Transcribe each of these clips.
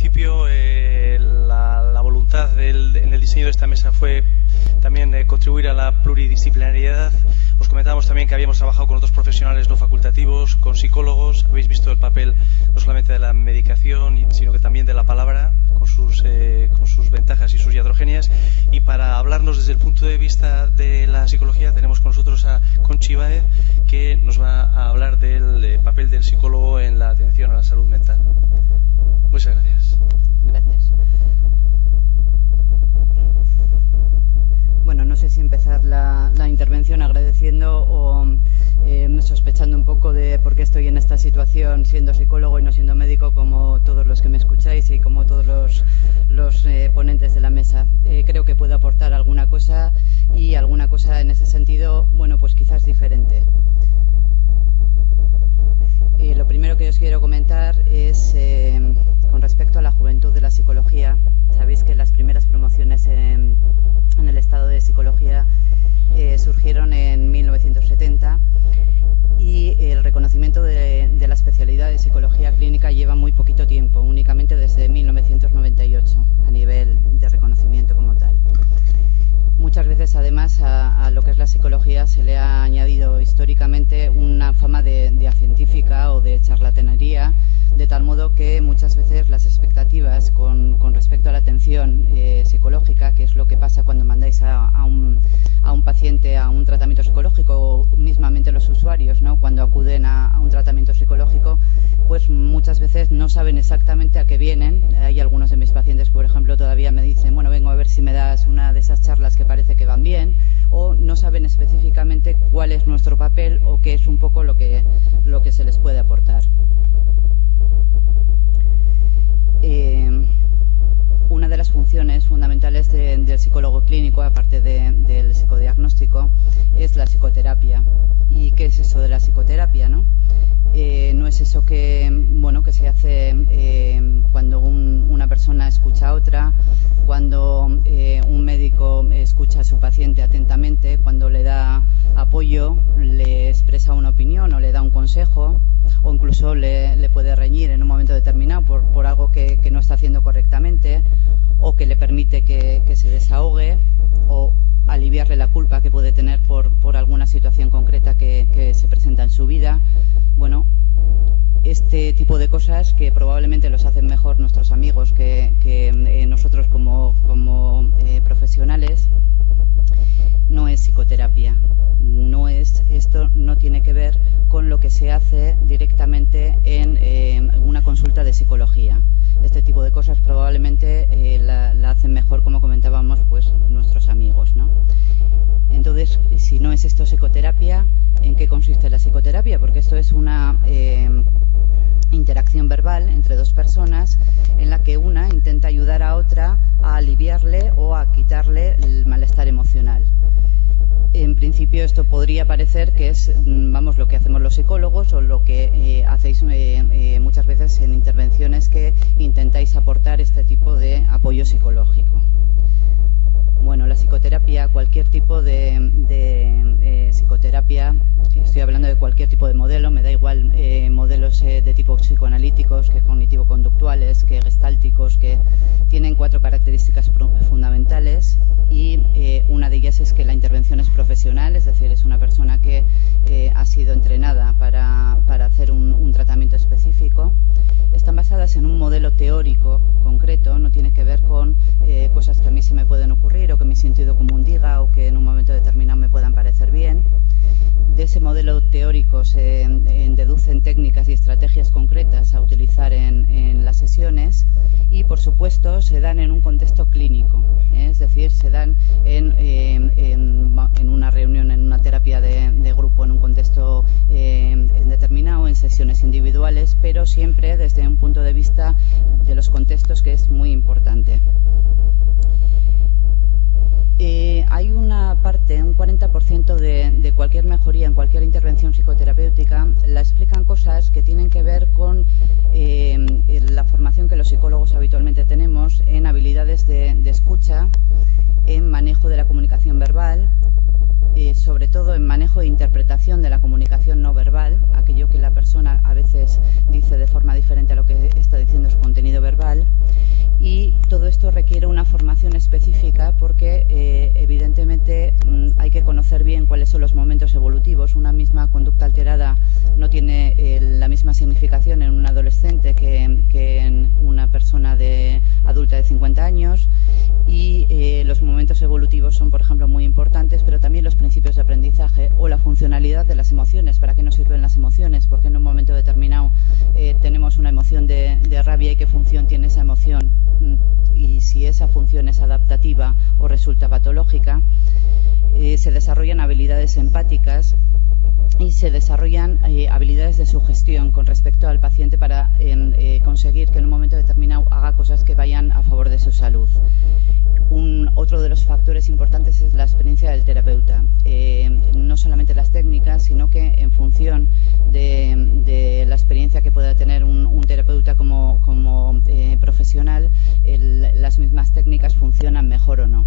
principio la voluntad en el diseño de esta mesa fue también contribuir a la pluridisciplinariedad. Os comentábamos también que habíamos trabajado con otros profesionales no facultativos, con psicólogos. Habéis visto el papel no solamente de la medicación, sino que también de la palabra, con sus ventajas y sus iatrogenias. Y para hablarnos desde el punto de vista de la psicología tenemos con nosotros a Conchi Báez, que nos va a hablar del papel del psicólogo en la atención a la salud mental. Muchas gracias. Gracias. Bueno, no sé si empezar la intervención agradeciendo o sospechando un poco de por qué estoy en esta situación siendo psicólogo y no siendo médico, como todos los que me escucháis y como todos los ponentes de la mesa. Creo que puedo aportar alguna cosa y alguna cosa en ese sentido, bueno, pues quizás diferente. Lo primero que os quiero comentar es con respecto a la juventud de la psicología. Sabéis que las primeras promociones en el estado de psicología surgieron en 1970 y el reconocimiento de la especialidad de psicología clínica lleva muy poquito tiempo, únicamente desde 1998 a nivel de reconocimiento como tal. Muchas veces, además, a lo que es la psicología se le ha añadido históricamente una fama de científica o de charlatanería, de tal modo que muchas veces las expectativas con respecto a la atención psicológica, que es lo que pasa cuando mandáis a un paciente a un tratamiento psicológico, o mismamente los usuarios, ¿no?, cuando acuden a un tratamiento psicológico, pues muchas veces no saben exactamente a qué vienen. Hay algunos de mis pacientes, por ejemplo, todavía me dicen, bueno, vengo a ver si me das una de esas charlas que parece que van bien, o no saben específicamente cuál es nuestro papel o qué es un poco lo que se les puede aportar. Una de las funciones fundamentales del psicólogo clínico, aparte del psicodiagnóstico, es la psicoterapia. ¿Y qué es eso de la psicoterapia, no? No es eso que se hace cuando una persona escucha a otra, cuando un médico escucha a su paciente atentamente, cuando le da apoyo, le expresa una opinión o le da un consejo, o incluso le puede reñir en un momento determinado por algo que no está haciendo correctamente, o que le permite que se desahogue, o aliviarle la culpa que puede tener por alguna situación concreta que se presenta en su vida. Bueno, este tipo de cosas, que probablemente los hacen mejor nuestros amigos que nosotros como profesionales, no es psicoterapia. Esto no tiene que ver con lo que se hace directamente en una consulta de psicología. Este tipo de cosas probablemente la hacen mejor, como comentábamos, pues nuestros amigos, ¿no? Entonces, si no es esto psicoterapia, ¿en qué consiste la psicoterapia? Porque esto es una interacción verbal entre dos personas en la que una intenta ayudar a otra a aliviarle o a quitarle el malestar emocional. En principio esto podría parecer que es, lo que hacemos los psicólogos o lo que hacéis muchas veces en intervenciones que intentáis aportar este tipo de apoyo psicológico. Bueno, la psicoterapia, cualquier tipo de psicoterapia, estoy hablando de cualquier tipo de modelo, me da igual modelos de tipo psicoanalíticos, que cognitivo-conductuales, que gestálticos, que tienen 4 características fundamentales, y una de ellas es que la intervención es profesional, es decir, es una persona que ha sido entrenada para hacer un tratamiento específico. Están basadas en un modelo teórico concreto, no tiene que ver con cosas que a mí se me pueden ocurrir o que mi sentido común diga o que en un momento determinado me puedan parecer bien. De ese modelo teórico se deducen técnicas y estrategias concretas a utilizar en las sesiones y, por supuesto, se dan en un contexto clínico, es decir, se dan en una reunión, en una terapia de grupo, en un contexto determinado, en sesiones individuales, pero siempre desde un punto de vista de los contextos, que es muy importante. Hay una parte, un 40% de cualquier mejoría en cualquier intervención psicoterapéutica la explican cosas que tienen que ver con la formación que los psicólogos habitualmente tenemos en habilidades de escucha, en manejo de la comunicación verbal, sobre todo en manejo de interpretación de la comunicación no verbal, aquello que la persona a veces dice de forma diferente a lo que está diciendo su contenido verbal, todo esto requiere una formación específica porque evidentemente hay que conocer bien cuáles son los momentos evolutivos. Una misma conducta alterada no tiene la misma significación en un adolescente que en una persona adulta de 50 años, y los momentos evolutivos son, por ejemplo, muy importantes, pero también los principios de aprendizaje o la funcionalidad de las emociones. ¿Para qué nos sirven las emociones? Porque en un momento determinado tenemos una emoción de rabia, y qué función tiene esa emoción, y si esa función es adaptativa o resulta patológica. Se desarrollan habilidades empáticas y se desarrollan habilidades de sugestión con respecto al paciente para conseguir que en un momento determinado haga cosas que vayan a favor de su salud. Otro de los factores importantes es la experiencia del terapeuta. No solamente las técnicas, sino que en función de la experiencia que pueda tener un terapeuta como profesional, las mismas técnicas funcionan mejor o no.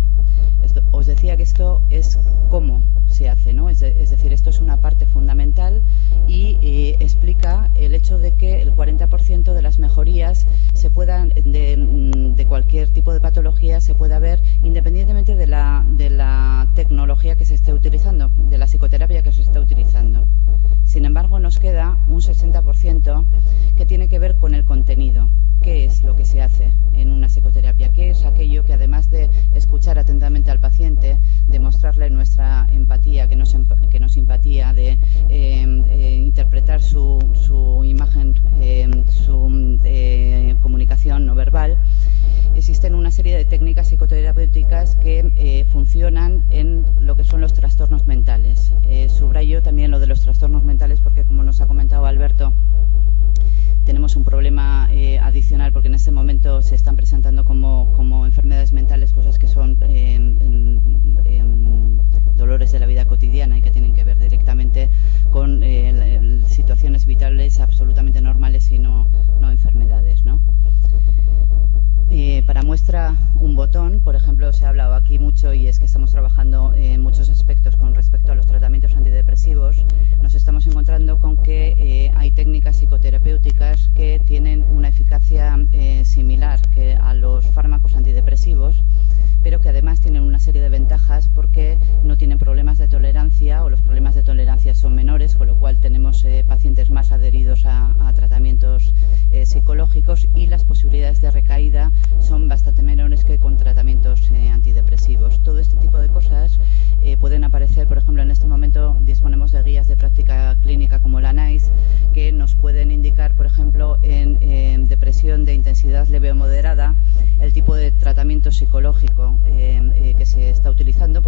Os decía que esto es cómo se hace, ¿no? Es decir, esto es una parte fundamental y explica el hecho de que el 40% de las mejorías se puedan de cualquier tipo de patología se pueda ver independientemente de la tecnología que se esté utilizando, de la psicoterapia que se esté utilizando. Sin embargo, nos queda un 60% que tiene que ver con el contenido. ¿Qué es lo que se hace en una psicoterapia? ¿Qué es aquello que, además de escuchar atentamente al paciente, de mostrarle nuestra empatía, que no simpatía, de interpretar su imagen, su comunicación no verbal? Existen una serie de técnicas psicoterapéuticas que funcionan en lo que son los trastornos mentales. Subrayo también lo de los trastornos mentales porque, como nos ha comentado Alberto, tenemos un problema adicional, porque en este momento se están presentando como enfermedades mentales cosas que son dolores de la vida cotidiana y que tienen que ver directamente con situaciones vitales absolutamente normales y no enfermedades, ¿no? Para muestra un botón, por ejemplo, se ha hablado aquí mucho, y es que estamos trabajando en muchos aspectos con respecto a los tratamientos antidepresivos. Nos estamos encontrando con que hay técnicas psicoterapéuticas que tienen una eficacia similar que a los fármacos antidepresivos, pero que además tienen una serie de ventajas porque no tienen problemas de tolerancia, o los problemas de tolerancia son menores, con lo cual tenemos pacientes más adheridos a tratamientos psicológicos, y las posibilidades de recaída son bastante menores que con tratamientos antidepresivos. Todo este tipo de cosas pueden aparecer, por ejemplo, en este momento disponemos de guías de práctica clínica como la NICE, que nos pueden indicar, por ejemplo, en depresión de intensidad leve o moderada, el tipo de tratamiento psicológico que se está utilizando,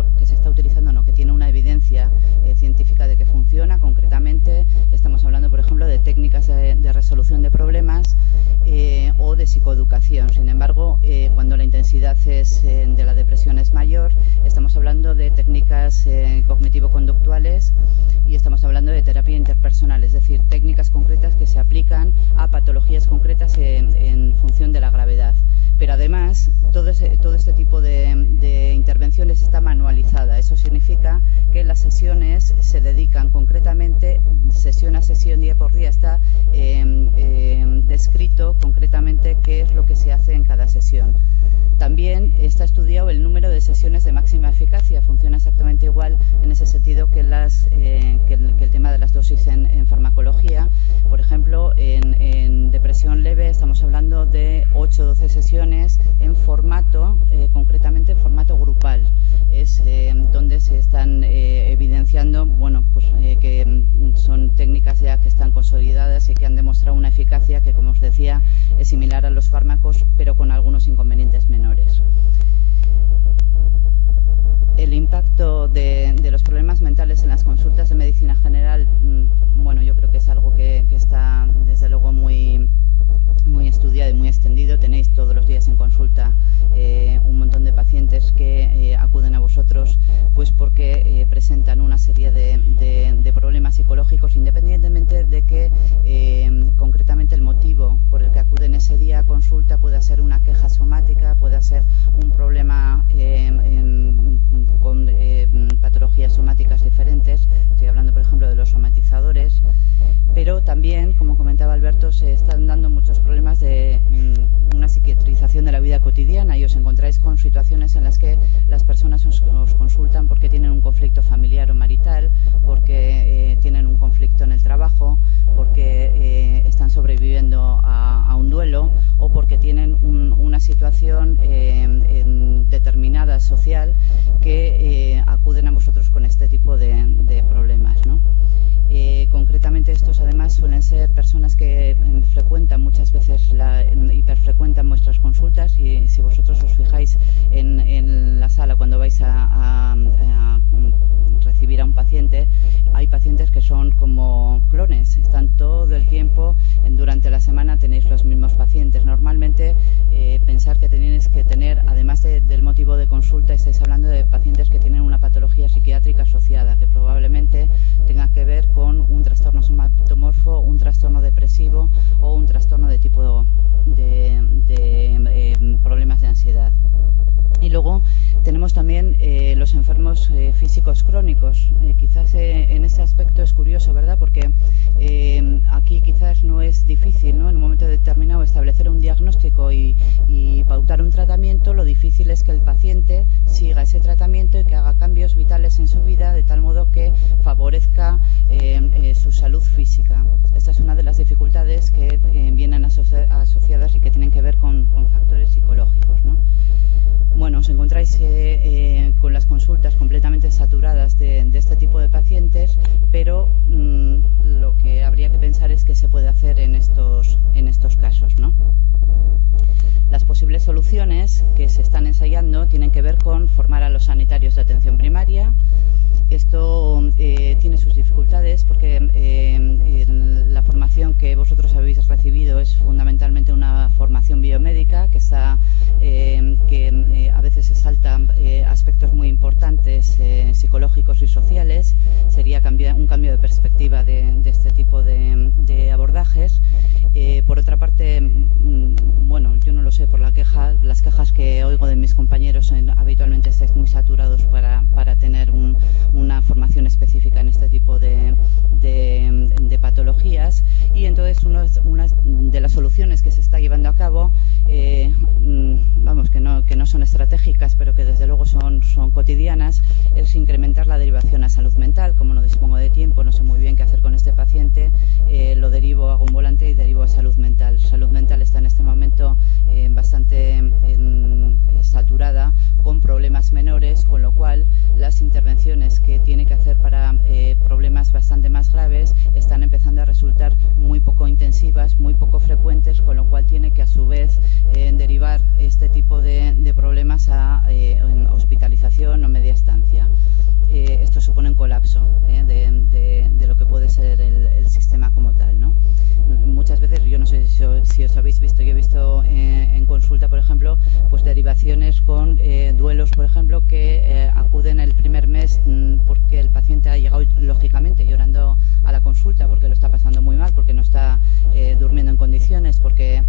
que tiene una evidencia científica de que funciona. Concretamente, estamos hablando, por ejemplo, de técnicas de resolución de problemas o de psicoeducación. Sin embargo, cuando la intensidad de la depresión es mayor, estamos hablando de técnicas cognitivo-conductuales, y estamos hablando de terapia interpersonal, es decir, técnicas concretas que se aplican a patologías concretas en función de la gravedad. Pero además, todo este tipo de intervenciones está manualizada. Eso significa que las sesiones se dedican concretamente, sesión a sesión, día por día, está descrito concretamente qué es lo que se hace en cada sesión. También está estudiado el número de sesiones de máxima eficacia. Funciona exactamente igual en ese sentido que el tema de las dosis en farmacología. Por ejemplo, en depresión leve estamos hablando de 8 o 12 sesiones en formato, concretamente en formato grupal. Es donde se están evidenciando, que son técnicas ya que están consolidadas y que han demostrado una eficacia que, como os decía, es similar a los fármacos, pero con algunos inconvenientes menores. El impacto de los problemas mentales en las consultas de medicina general, yo creo que es algo que está desde luego muy estudiado y muy extendido. Tenéis todos los días en consulta un montón de pacientes que acuden a vosotros pues porque presentan una serie de problemas psicológicos, independientemente de que concretamente el motivo por el que acuden ese día a consulta pueda ser una queja somática, pueda ser un problema con patologías somáticas diferentes. Estoy hablando, por ejemplo, de los somatizadores, pero también, como comentaba Alberto, se están dando muchos problemas de una una psiquiatrización de la vida cotidiana y os encontráis con situaciones en las que las personas os consultan porque tienen un conflicto familiar o marital, porque tienen un conflicto en el trabajo, porque están sobreviviendo a un duelo o porque tienen una situación determinada social que acuden a vosotros con este tipo de problemas, ¿no? Concretamente estos además suelen ser personas que frecuentan muchas veces hiperfrecuentan vuestras consultas, y si vosotros os fijáis en la sala cuando vais a recibir a un paciente, hay pacientes que son como clones, están todo el tiempo, durante la semana tenéis los mismos pacientes. Normalmente pensar que tenéis que tener, además del motivo de consulta, estáis hablando de pacientes que tienen una patología psiquiátrica asociada, que probablemente tenga que ver con un trastorno somatomorfo, un trastorno depresivo o un trastorno de tipo de problemas de ansiedad. Y luego tenemos también los enfermos físicos crónicos. Quizás en ese aspecto es curioso, ¿verdad? Porque aquí quizás no es difícil, ¿no? En un momento determinado establecer un diagnóstico y pautar un tratamiento. Lo difícil es que el paciente siga ese tratamiento y que haga cambios vitales en su vida de tal modo que favorezca su salud física. Esta es una de las dificultades que vienen asociadas y que tienen que ver con factores psicológicos, ¿no? Bueno, os encontráis con las consultas completamente saturadas de este tipo de pacientes, pero lo que habría que pensar es qué se puede hacer en estos casos, ¿no? Las posibles soluciones que se están ensayando tienen que ver con formar a los sanitarios de atención primaria. Esto tiene sus dificultades porque la formación que vosotros habéis recibido es fundamentalmente una formación biomédica que a veces se saltan aspectos muy importantes psicológicos y sociales. Sería un cambio de perspectiva de este tipo de abordajes. Por otra parte, bueno, yo no lo sé, por las quejas que oigo de mis compañeros, habitualmente estáis muy saturados para tener una formación específica en este tipo de patologías, y entonces una de las soluciones que se está llevando a cabo, vamos, que no son estratégicas, pero que desde luego son cotidianas, es incrementar la derivación a salud mental. Como no dispongo de tiempo, no sé muy bien qué hacer con este paciente, lo derivo, hago un volante y derivo a salud mental. Salud mental está en este momento bastante saturada, con problemas menores, con lo cual las intervenciones que tiene que hacer para problemas bastante más graves están empezando a resultar muy poco intensivas, muy poco frecuentes, con lo cual tiene que a su vez derivar este tipo de problemas a hospitalización o media estancia. Esto supone un colapso de lo que puede ser el sistema como tal, ¿no? Muchas veces, yo no sé si os habéis visto, yo he visto en consulta, por ejemplo, pues derivaciones con duelos, por ejemplo, que acuden el primer mes porque el paciente ha llegado lógicamente llorando a la consulta porque lo está pasando muy mal, porque no está durmiendo en condiciones, porque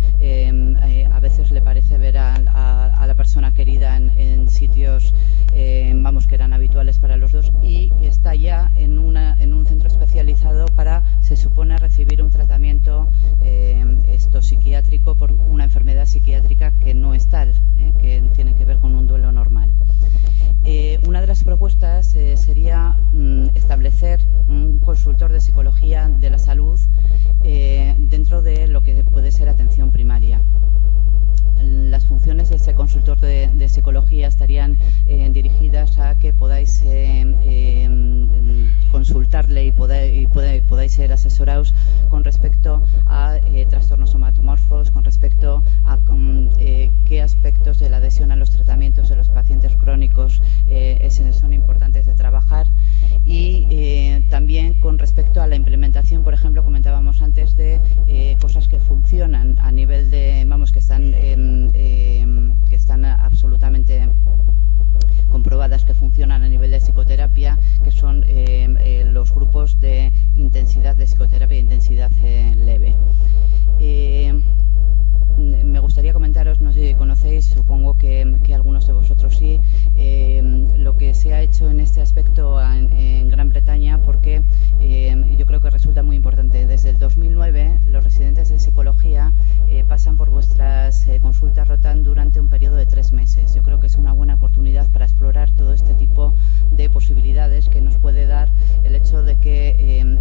a veces le parece ver a la persona querida en sitios vamos, que eran habituales para los dos, y está ya en un centro especializado para, se supone, recibir un tratamiento psiquiátrico por una enfermedad psiquiátrica que no es tal, que tiene que ver con un duelo normal. Una de las propuestas sería establecer un consultor de psicología de la salud dentro de lo que puede ser atención primaria. Las funciones de ese consultor de psicología estarían dirigidas a que podáis consultarle y podáis ser asesorados con respecto a trastornos somatomorfos, con respecto a qué aspectos de la adhesión a los tratamientos de los pacientes crónicos son importantes de trabajar, y también con respecto a la implementación, por ejemplo, comentábamos antes, de cosas que funcionan a nivel de, vamos, que están absolutamente comprobadas que funcionan a nivel de psicoterapia, que son los grupos de intensidad de psicoterapia e intensidad leve. Me gustaría comentaros, no sé si conocéis, supongo que algunos de vosotros sí, lo que se ha hecho en este aspecto en Gran Bretaña, porque yo creo que resulta muy importante. Desde el 2009 los residentes de psicología pasan por vuestras consultas duran durante un periodo de 3 meses. Yo creo que es una buena oportunidad para explorar todo este tipo de posibilidades que nos puede dar el hecho de que en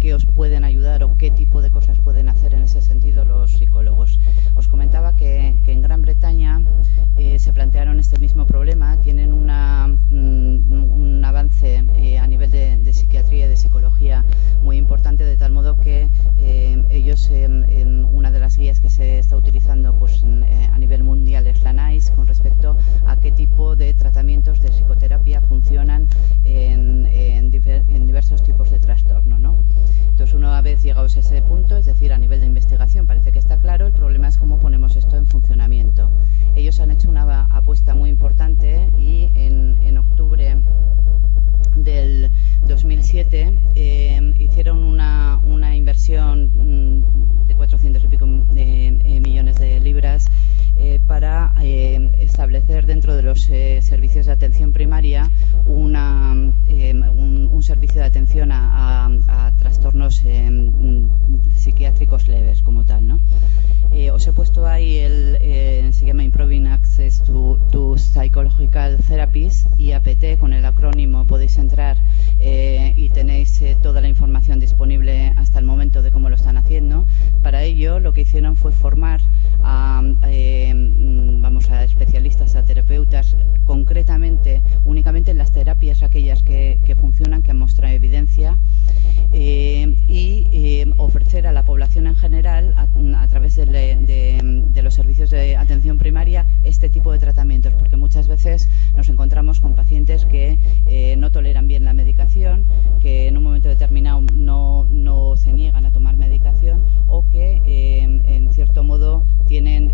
qué os pueden ayudar o qué tipo de cosas pueden hacer en ese sentido los psicólogos. Os comentaba que en Gran Bretaña se plantearon este mismo problema. Tienen un avance a nivel de psiquiatría y de psicología muy importante, de tal modo que ellos, en una de las guías que se está utilizando pues, a nivel mundial es la NICE, con respecto a qué tipo de tratamientos de psicoterapia funcionan en diversos tipos de trastorno, ¿no? Entonces, una vez llegados a ese punto, es decir, a nivel de investigación parece que está claro, el problema es cómo ponemos esto en funcionamiento. Ellos han hecho una apuesta muy importante y en octubre del 2007 hicieron una inversión de 400 y pico millones de libras para establecer dentro de los servicios de atención primaria un servicio de atención a trastornos psiquiátricos leves como tal, ¿no? Os he puesto ahí se llama Improving Access to Psychological Therapies, IAPT, con el acrónimo podéis entrar y tenéis toda la información disponible hasta el momento de cómo lo están haciendo. Para ello lo que hicieron fue formar a especialistas, a terapeutas, concretamente únicamente en las terapias aquellas que funcionan, que han mostrado evidencia, y ofrecer a la población en general, a través de los servicios de atención primaria, este tipo de tratamientos, porque muchas veces nos encontramos con pacientes que no toleran bien la medicación, que en un momento determinado no se niegan a tomar medicación, o que en cierto modo tienen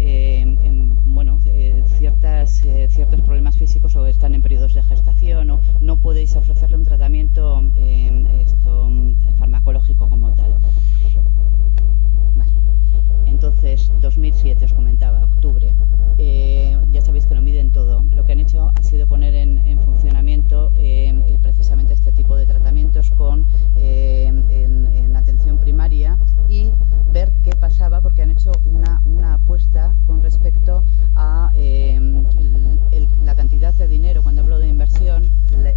ciertos problemas físicos, o están en periodos de gestación, o no podéis ofrecerle un tratamiento farmacológico como tal. Vale. Entonces, 2007, os comentaba, octubre. Ya sabéis que lo miden todo. Lo que han hecho ha sido poner en funcionamiento precisamente este tipo de tratamientos en atención primaria, y ver qué pasaba, porque han hecho una apuesta con respecto a la cantidad de dinero. Cuando hablo de inversión,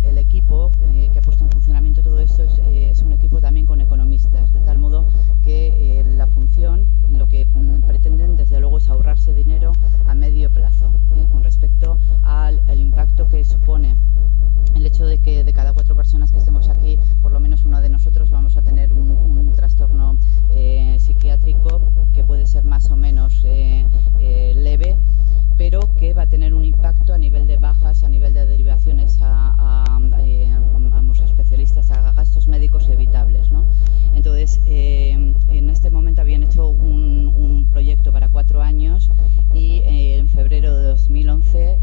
el equipo que ha puesto en funcionamiento todo esto es un equipo también con economistas, de tal modo que la función, en lo que pretenden desde luego, es ahorrarse dinero a medio plazo, con respecto al impacto que supone el hecho de que de cada 4 personas que estemos aquí, por lo menos uno de nosotros vamos a tener un trastorno psiquiátrico que puede ser más o menos leve, pero que va a tener un impacto a nivel de bajas, a nivel de derivaciones a especialistas, a gastos médicos evitables, ¿no? Entonces, en este momento habían hecho un proyecto para 4 años, y en febrero de 2011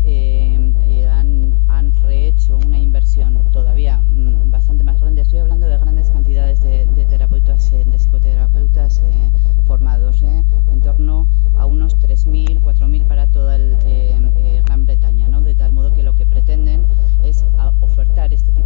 han rehecho una inversión todavía bastante más grande. Estoy hablando de grandes cantidades de terapeutas, de psicoterapeutas formados, en torno a unos 3.000, 4.000 para toda Gran Bretaña, ¿no? De tal modo que lo que pretenden es ofertar este tipo